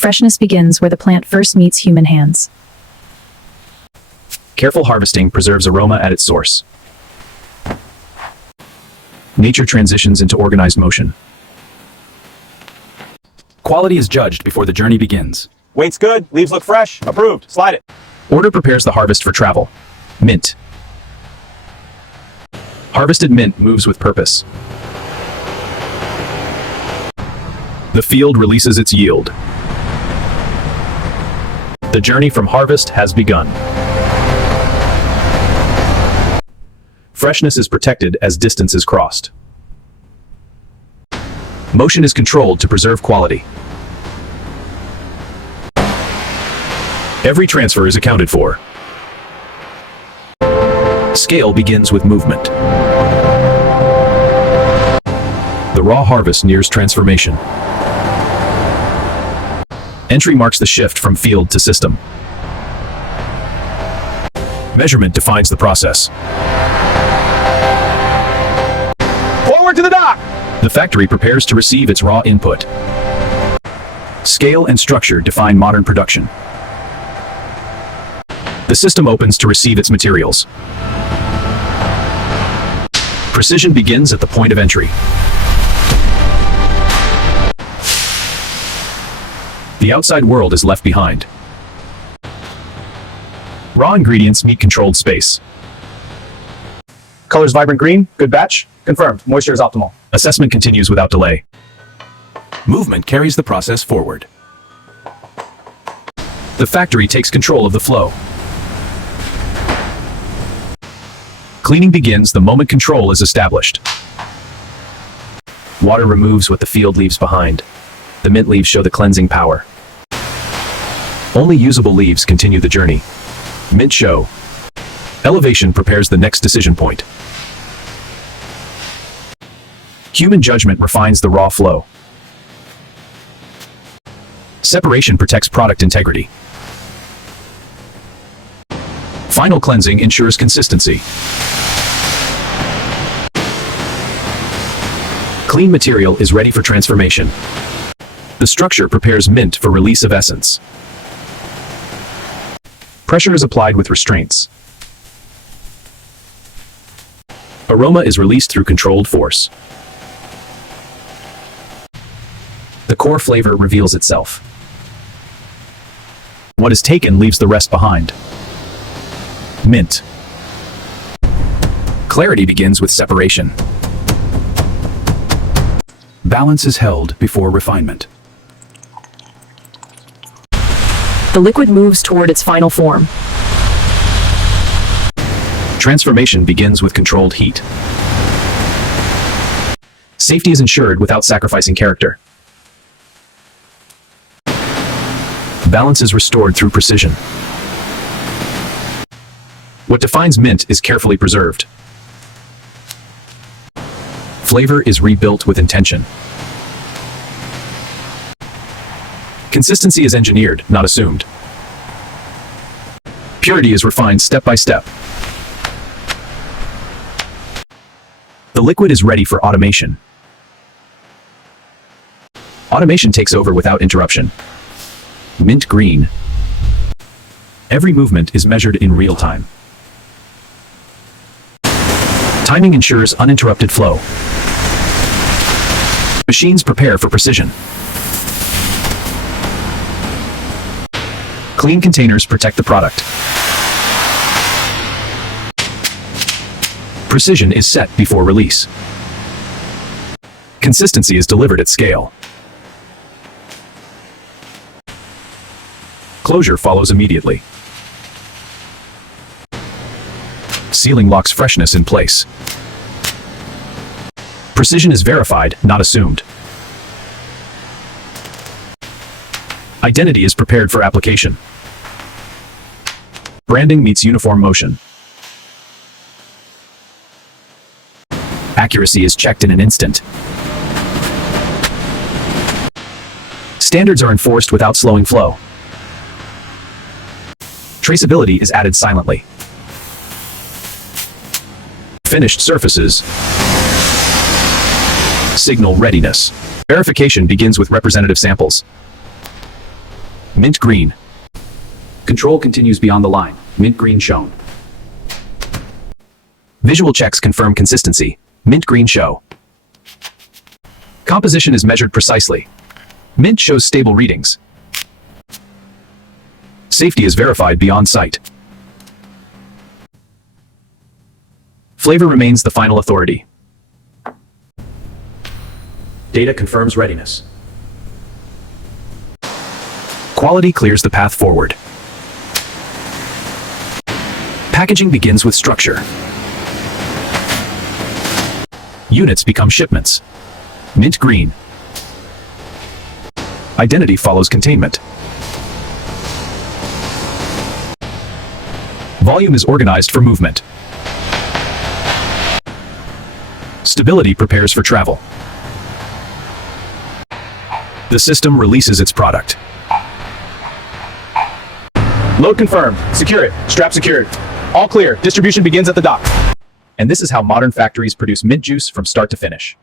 Freshness begins where the plant first meets human hands. Careful harvesting preserves aroma at its source. Nature transitions into organized motion. Quality is judged before the journey begins. Weight's good, leaves look fresh, approved, slide it. Order prepares the harvest for travel. Mint. Harvested mint moves with purpose. The field releases its yield. The journey from harvest has begun. Freshness is protected as distance is crossed. Motion is controlled to preserve quality. Every transfer is accounted for. Scale begins with movement. The raw harvest nears transformation. Entry marks the shift from field to system. Measurement defines the process. Forward to the dock! The factory prepares to receive its raw input. Scale and structure define modern production. The system opens to receive its materials. Precision begins at the point of entry. The outside world is left behind. Raw ingredients meet controlled space. Color's vibrant green, good batch, confirmed, moisture is optimal. Assessment continues without delay. Movement carries the process forward. The factory takes control of the flow. Cleaning begins the moment control is established. Water removes what the field leaves behind. The mint leaves show the cleansing power. Only usable leaves continue the journey. Mint show. Elevation prepares the next decision point. Human judgment refines the raw flow. Separation protects product integrity. Final cleansing ensures consistency. Clean material is ready for transformation. The structure prepares mint for release of essence. Pressure is applied with restraints. Aroma is released through controlled force. The core flavor reveals itself. What is taken leaves the rest behind. Mint. Clarity begins with separation. Balance is held before refinement. The liquid moves toward its final form. Transformation begins with controlled heat. Safety is ensured without sacrificing character. Balance is restored through precision. What defines mint is carefully preserved. Flavor is rebuilt with intention. Consistency is engineered, not assumed. Purity is refined step by step. The liquid is ready for automation. Automation takes over without interruption. Mint green. Every movement is measured in real time. Timing ensures uninterrupted flow. Machines prepare for precision. Clean containers protect the product. Precision is set before release. Consistency is delivered at scale. Closure follows immediately. Sealing locks freshness in place. Precision is verified, not assumed. Identity is prepared for application. Branding meets uniform motion. Accuracy is checked in an instant. Standards are enforced without slowing flow. Traceability is added silently. Finished surfaces signal readiness. Verification begins with representative samples. Mint green. Control continues beyond the line. Mint green shown. Visual checks confirm consistency. Mint green show. Composition is measured precisely. Mint shows stable readings. Safety is verified beyond sight. Flavor remains the final authority. Data confirms readiness. Quality clears the path forward. Packaging begins with structure. Units become shipments. Mint green. Identity follows containment. Volume is organized for movement. Stability prepares for travel. The system releases its product. Load confirmed. Secure it. Strap secured. All clear. Distribution begins at the dock. And this is how modern factories produce mint juice from start to finish.